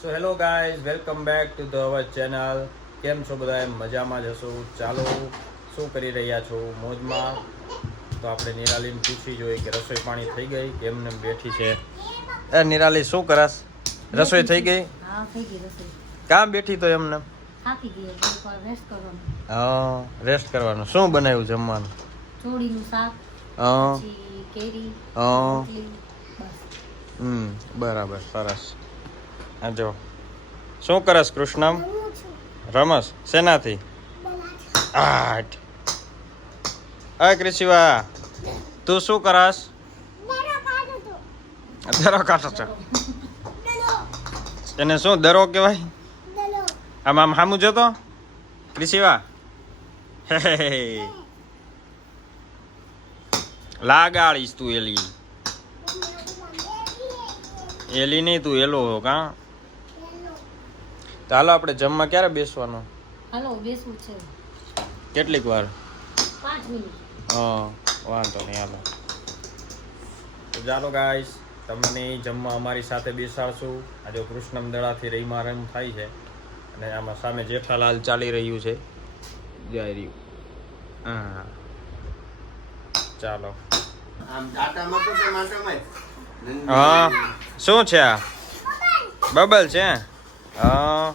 So hello guys, welcome back to the our channel. કેમ છો બધા? મજામાં જ હશો. ચાલો, શું કરી રહ્યા છો? મોજમાં? તો આપણે નિરાલીને પૂછી જોઈએ કે રસોઈ પાણી થઈ ગઈ કે એમને બેઠી છે. એ નિરાલી, શું કરસ? રસોઈ થઈ ગઈ? હા, થઈ ગઈ રસોઈ. કામ બેઠી તો એમને? થાકી ગઈ, રેસ્ટ કરવાનું. હા, રેસ્ટ કરવાનું. શું બનાવ્યું જમવાનું? ચોળીનું શાક, હા પછી કેરી, હા રોટલી, બસ. બરાબર, સરસ. હા જો, શું કરસ કૃષ્ણમ? રમસ શેનાથી? આઠ. અ ક્રિશિવા, તું શું કરસ? દરો કાઢો છો. એને શું દરો કહેવાય? આમ આમ હામું જોતો ક્રિશિવા. લાગાડીશ તું એલી. એલી નહીં, તું એલો કા. તો હાલો, આપણે જમવા ક્યારે બેસવાનું? હાલો, બેસવું છે. કેટલીક વાર? 5 મિનિટ. હા, વાંધો નહીં, હાલો. તો ચાલો ગાઈસ, તમને જમવા અમારી સાથે બેસાડશું. આજે કૃષ્ણમ દડાથી રહીમાં રમ થાય છે અને આમાં સામે જેઠાલાલ ચાલી રહ્યું છે. જય રહ્યું. હા, ચાલો. હા, શું છે આ? બબલ છે. હા,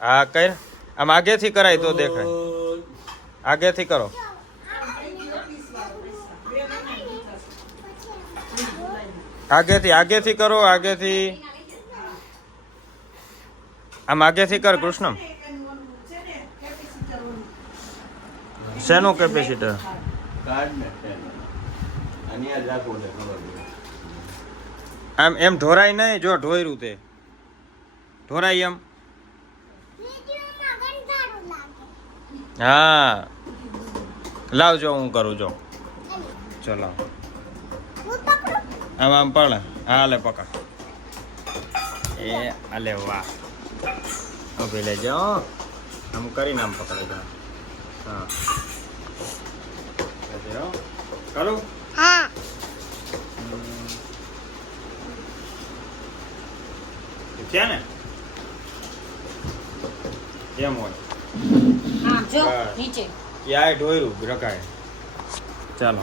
હા, કર. આમ આગેથી કરાય તો દેખાય. આગેથી કરો. આગેથી કરો. આગેથી. આમ આગેથી કર કૃષ્ણમ. શેનું કેપેસિટર? આમ એમ ઢોરાય નહીં. જો ઢોયરું તે ઢોરાય એમ. હા, લાવજો, હું કરું. જો ચલો, આમ આમ પડે. હા, લે પકડ. એ આલે, વાહ. ઉભી લેજો. આમ કરીને આમ પકડે જો. હા, કરું. હા. છે ને એમ હોય. હા, જો નીચે. યાય ઢોયરું રકાય. ચાલો,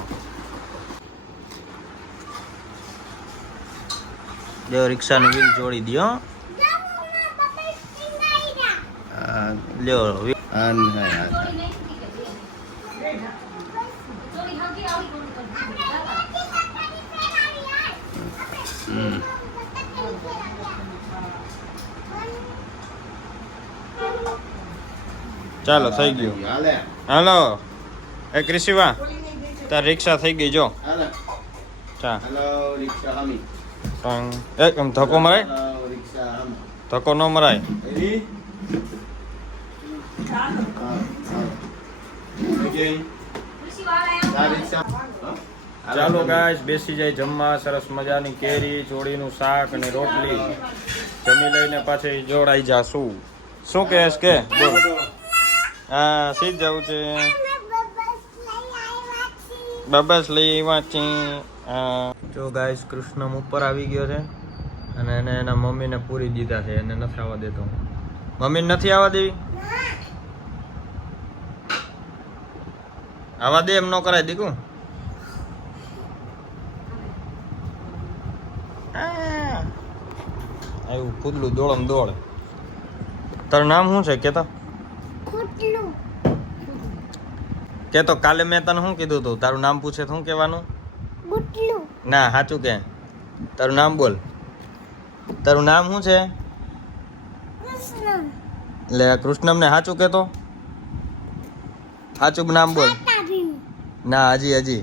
લ્યો રિક્ષાનું વ્હીલ જોડી દો. લ્યો. ચાલો, થઈ ગયું. હાલો, એ ક્રિશિવા, તાર રિક્ષા થઈ ગઈ. જો એમ ધક્કો મરાય? ધક્કો ન મરાય. ચાલો ગાઈસ, બેસી જાય જમવા. સરસ મજાની કેરી, ચોળીનું શાક અને રોટલી જમી લઈને પાછી જોડાઈ જાશું. શું કહેશ કે? બોલ. હા, સીધ જવું છે. બબસ લઈ વાંચી. જો ગાઈસ, કૃષ્ણમ ઉપર આવી ગયો છે અને એને એના મમ્મીને પૂરી દીધા છે. એને નથી આવવા દેતો. મમ્મીને નથી આવવા દેવી. આવા દે, એમ ન કરાય દીકુ. આવ્યું કૂદલું દોડમ દોડ. તારું નામ શું છે કેતો? કેતો કાલે મેં તને શું કીધું તું? તારું નામ પૂછે શું કહેવાનું? ના, સાચું કે. તારું નામ બોલ. તારું નામ શું છે? લે, કૃષ્ણમ ને સાચું કેતો. સાચું નામ બોલ. ના, હજી.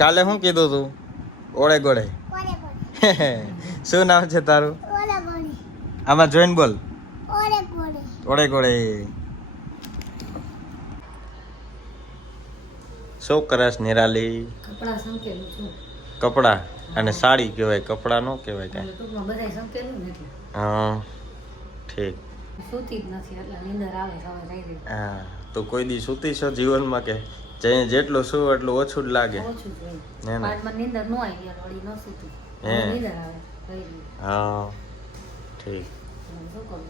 કાલે શું કીધું તું? ઓળે ગોળે. શું નામ છે તારું? આમાં જોઈને બોલ. ઓળે ગોળે. શું કરસ નિરાલી? કપડા સંકેલું છું. કપડા અને સાડી કહેવાય, કપડા નો કહેવાય કાંઈ. ટૂંકમાં બધાય સંકેલું નથી. હા, ઠીક. સૂતી જ નથી એટલે નીંદર આવે હવે રહી રહી. હા, તો કોઈ દી સૂતી છો જીવનમાં કે જેટલું શું એટલું ઓછું જ લાગે? ઓછું જ હોય. હે ને? પાડમાં નીંદર ન આવી યાર, વળી ન સૂતી. હે. નીંદર આવે રહી રહી. હા, ઠીક. શું કરું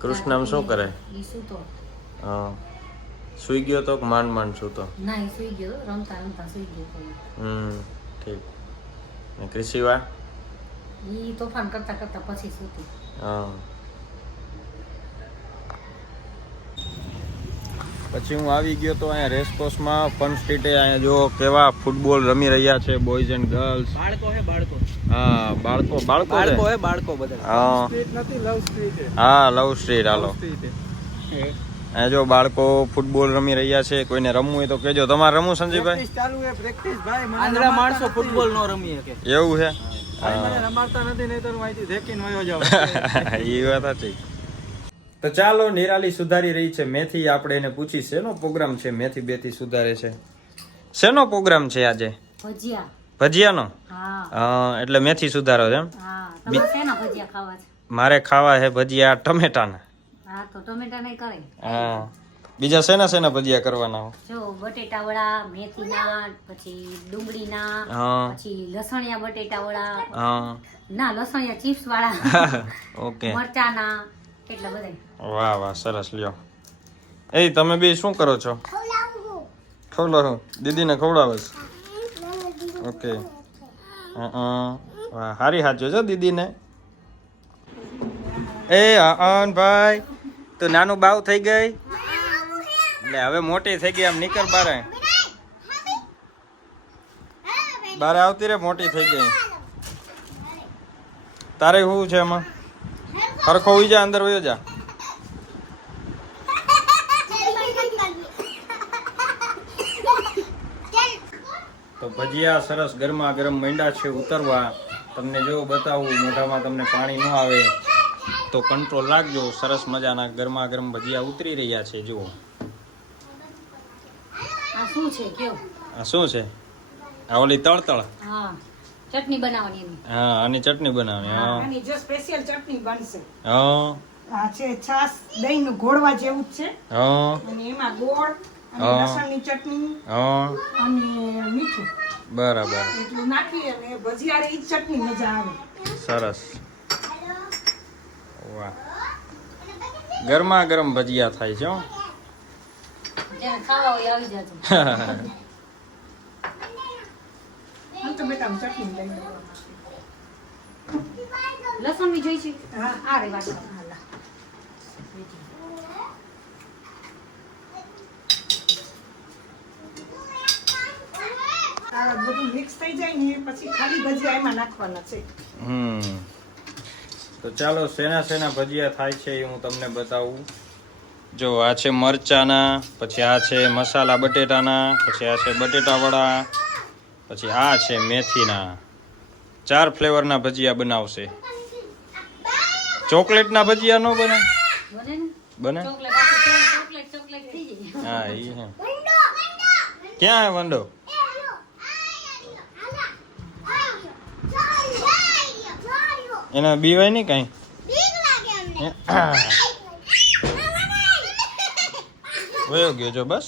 કૃષ્ણમ શું કરે? ઈ શું તો હા સુઈ ગયો તો કે માંડ સૂતો? ના ઈ સુઈ ગયો રમતા રમતા સુઈ ગયો તો ઠીક. ને ક્રિશિવા? ઈ તોફાન કરતા કરતા પછી સૂતી. હા પછી હું આવી ગયો તો અહીંયા રેસકોર્સમાં ફન સ્ટ્રીટે. અહીંયા જો કેવા ફૂટબોલ રમી રહ્યા છે બોયઝ એન્ડ ગર્લ્સ. બાળકો હે બાળકો. હા બાળકો બાળકો હે બાળકો બધા. હા સ્ટ્રીટ નથી, લવ સ્ટ્રીટ હે. હા લવ સ્ટ્રીટ. હાલો સ્ટ્રીટ હે. અહીંયા જો બાળકો ફૂટબોલ રમી રહ્યા છે. કોઈને રમવું હોય તો કહેજો. તમારે રમવું સંજીભાઈ? પ્રેક્ટિસ ચાલુ હે, પ્રેક્ટિસ ભાઈ. આંધળા માણસો ફૂટબોલ નો રમી શકે. એવું છે? ભાઈ મને રમાડતા નથી, નહીતર હું અહીંથી ધેકીને વયો જાઉં. એ વાત સાચી. તો ચાલો નિરાલી સુધારી રહી છે મેથી. આપણે એને પૂછી શેનો પ્રોગ્રામ છે? મેથી બેથી સુધારે છે. શેનો પ્રોગ્રામ છે આજે? ભજીયા. ભજીયાનો? હા હા એટલે મેથી સુધારો છે એમ? હા તમારે શેના ભજીયા ખાવા છે? મારે ખાવા છે ભજીયા ટમેટાના. હા તો ટમેટા નહીં કરે. હા બીજા શેના ભજીયા કરવાના હો? જો બટેટા વડા, મેથીના, પછી ડુંગળીના, હા પછી લસણિયા બટેટા વડા, હા ના લસણિયા ચિપ્સ વાળા, ઓકે. મરચાના, એટલા બધા. વાહ વાહ સરસ. લ્યો એ તમે બે શું કરો છો? ખવડાવો. દીદીને ખવડાવસ? ઓકે. વાહ હારી હાચો છો દીદીને. એ અન ભાઈ તું નાનું બાવ થઈ ગઈ એટલે હવે મોટી થઈ ગઈ. આમ નીકળ બારે બારે આવતી રે. મોટી થઈ ગઈ. તારે શું છે એમાં? હરખો હોઈ જા, અંદર હોઈ જા. તો ભજીયા સરસ ગરમા ગરમ મંડા છે ઉતરવા. તમને જો બતાવું મોઢામાં તમને પાણી ન આવે તો કંટ્રોલ રાખજો. સરસ મજાના ગરમા ગરમ ભજીયા ઉતરી રહ્યા છે. જુઓ આ શું છે કયો? આ શું છે? આ ઓલી તળતળ. હા ચટણી બનાવવાની એની. હા આની ચટણી બનાવવાની. હા આની જો સ્પેશિયલ ચટણી બનશે. હા આ છે છાસ દહીંનું ઘોળવા જેવું જ છે હા અને એમાં ગોળ અને હા. લસણની ચટણી હા અને મીઠું બરાબર એટલું નાખી અને ભજીયારે ઈ જ ચટણી મજા આવે. સરસ. વાહ ગરમા ગરમ ભજીયા થાય છે હો. જેને ખાવા હોય આવી જાજો. હું તો બેટા આમ ચટણી લઈને આવ્યો. લસણ બી જોઈ છે? હા આ રે વાત. હાલા. આ બધું મિક્સ થઈ જાય ને પછી ખાલી ભજીયા એમાં નાખવાના છે. તો ચાલો શેના ભજીયા થાય છે એ હું તમને બતાવું. જો આ છે મરચાના, પછી આ છે મસાલા બટેટાના, પછી આ છે બટેટા વડા, પછી આ છે મેથીના. 4 ફ્લેવરના ભજીયા બનાવશે. ચોકલેટના ભજીયા ન બને? બને ને? બને? ચોકલેટ આખું ચોકલેટ થઈ જાય. હા ઈ હે. ક્યાં હે વંડો? એના બીવાય નહીં કઈ? વયો ગયો જો બસ.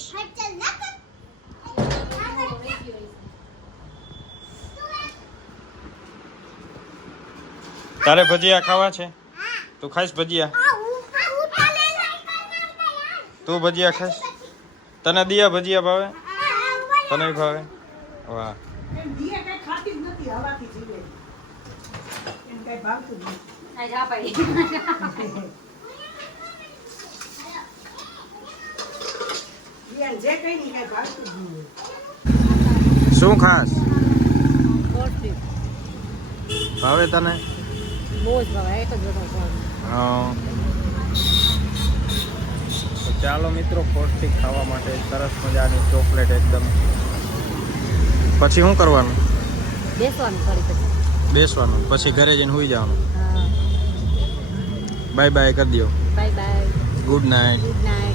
તારે ભજીયા ખાવા છે? તું ખાઈશ ભજીયા? તું ભજીયા ખાઈશ? તને દિયા ભજીયા ભાવે? તને ભાવે? વાહ એમ દીએ કઈ ખાતી જ નથી, હવાથી જીવે. એમ કઈ ભાવતું જ નથી. આ જા પાડી. દીયાને જે કઈ ની કઈ ભાવતું જ નહીં. શું ખાસ ભાવે તને? બહુ જ ભાવે, એક જ બધો ભાવે. હા. તો ચાલો મિત્રો પૌષ્ટિક ખાવા માટે સરસ મજાની ચોકલેટ એકદમ. પછી શું કરવાનું? બેસવાનું ફરી પછી. બેસવાનું, પછી ઘરે જઈને સુઈ જવાનું. હા બાય બાય કરી દો. Bye bye. Good night. Good night.